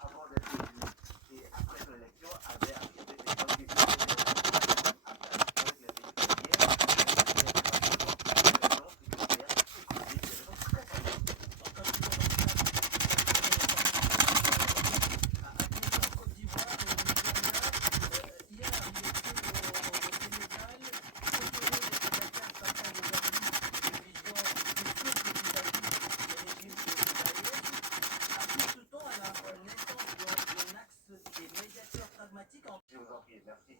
avant d'être élu. Et après son élection, avait accepté des conditions avec les pays merci.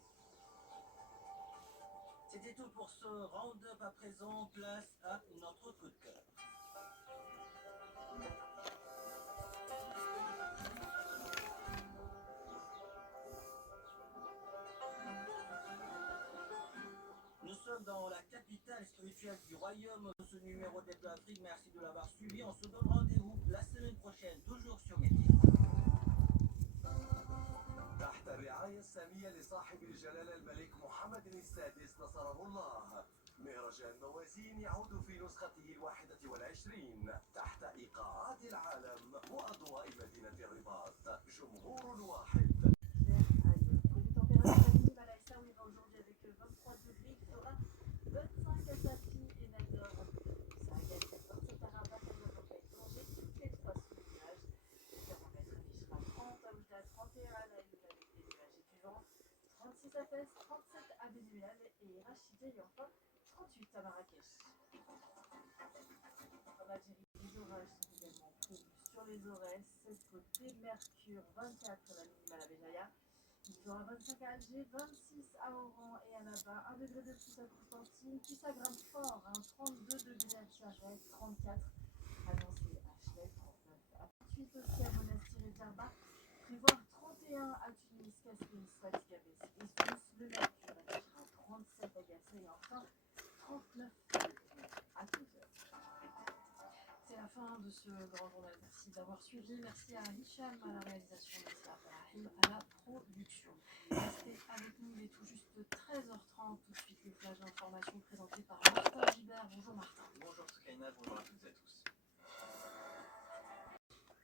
C'était tout pour ce round-up. À présent, place à notre coup de cœur. Nous sommes dans la capitale spirituelle du royaume. Ce numéro de Afrique, merci de l'avoir suivi. On se donne rendez-vous la semaine prochaine, toujours sur Média. تحت الرعاية السامية لصاحب الجلالة الملك محمد السادس نصره الله، مهرجان موازين يعود في نسخته 21 تحت إيقاعات العالم وأضواء مدينة الرباط. جمهور واحد. Aujourd'hui avec 23 degrés, il fera 25 à Safi et Nador. Ça a gagné 27 à Rabat et Europe à étranger, toutes les trois sous nuages. Le thermomètre affichera 30 à Oujda, 31 à Naïm avec des nuages étudiants, 36 à Fès, 37 à Bézuel et Rachida et enfin 38 à Marrakech. En Algérie, les orages sont également prévus sur les Aurès, 16 côté Mercure, 24 à la minimale à Béjaïa. Il fera 25 à Alger, 26 à Oran et à Rabat, 1 degré de plus à Constantine, puis ça grimpe fort, 32 degrés à Tiaret, 34 à Nancy, à Chlef, 39 à 28 aussi à Monastir et Djerba, prévoir 31 à Tunis, Cassis, Fatigabès et Sousse, le Mercure affichera 37 à Gassé et enfin 39 à Toulouse. C'est la fin de ce grand journal. Merci d'avoir suivi. Merci à Hicham à la réalisation. Merci à Brahim à la production. Restez avec nous, il est tout juste 13h30. Tout de suite, les flashs d'information présentés par Martin Gibert. Bonjour Martin. Bonjour Soukaina, bonjour à toutes et à tous.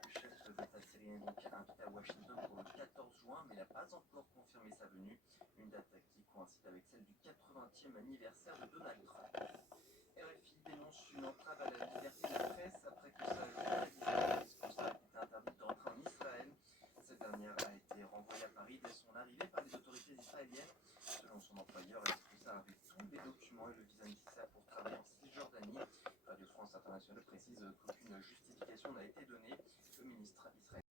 Le chef d'État syrien donc invité à Washington pour le 14 juin, mais n'a pas encore confirmé sa venue. Une date qui coïncide avec celle du 80e anniversaire de Donald Trump. RFI dénonce une entrave à la liberté de presse après que sa journaliste responsable ait été interdite d'entrer en Israël. Cette dernière a été renvoyée à Paris dès son arrivée par les autorités israéliennes. Selon son employeur, elle expulsa avec tous les documents et le visa nécessaires pour travailler en Cisjordanie. Radio France Internationale précise qu'aucune justification n'a été donnée. Le ministre israélien.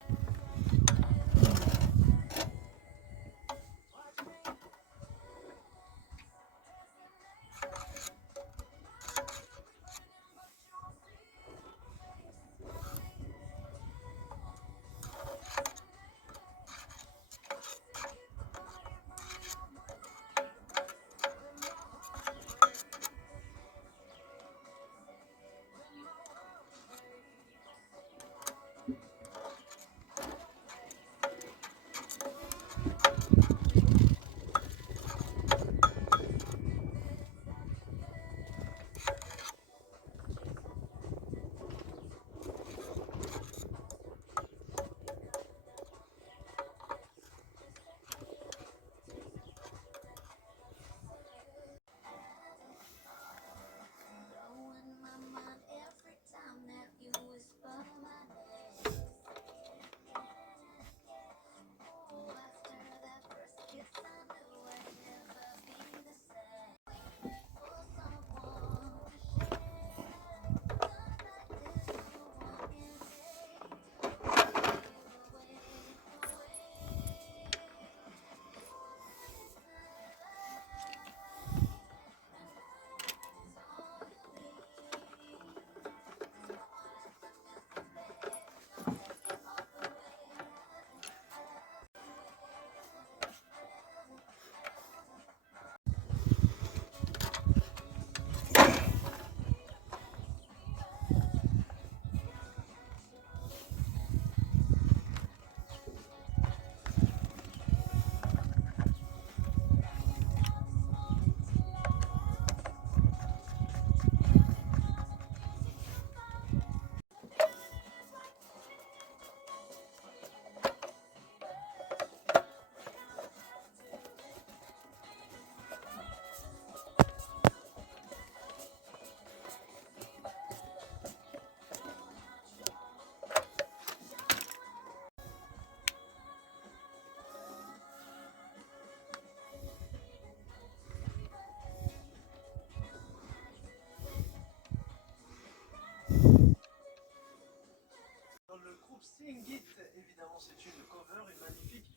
Sing It. Évidemment, c'est une cover, une magnifique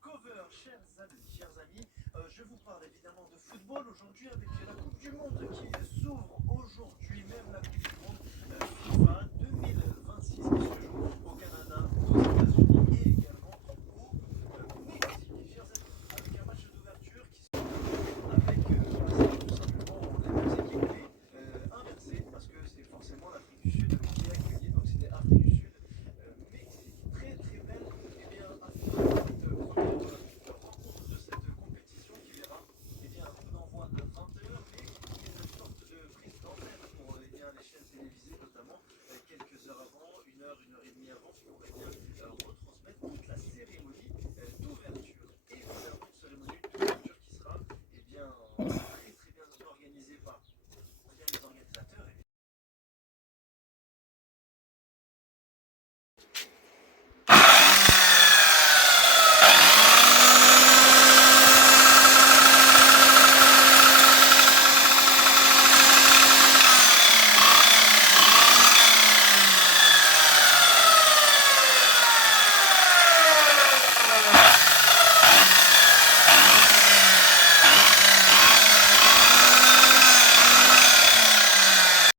cover, chers amis. Je vous parle évidemment de football aujourd'hui avec la Coupe du Monde qui s'ouvre aujourd'hui, même la Coupe du Monde FIFA 2026 qui se joue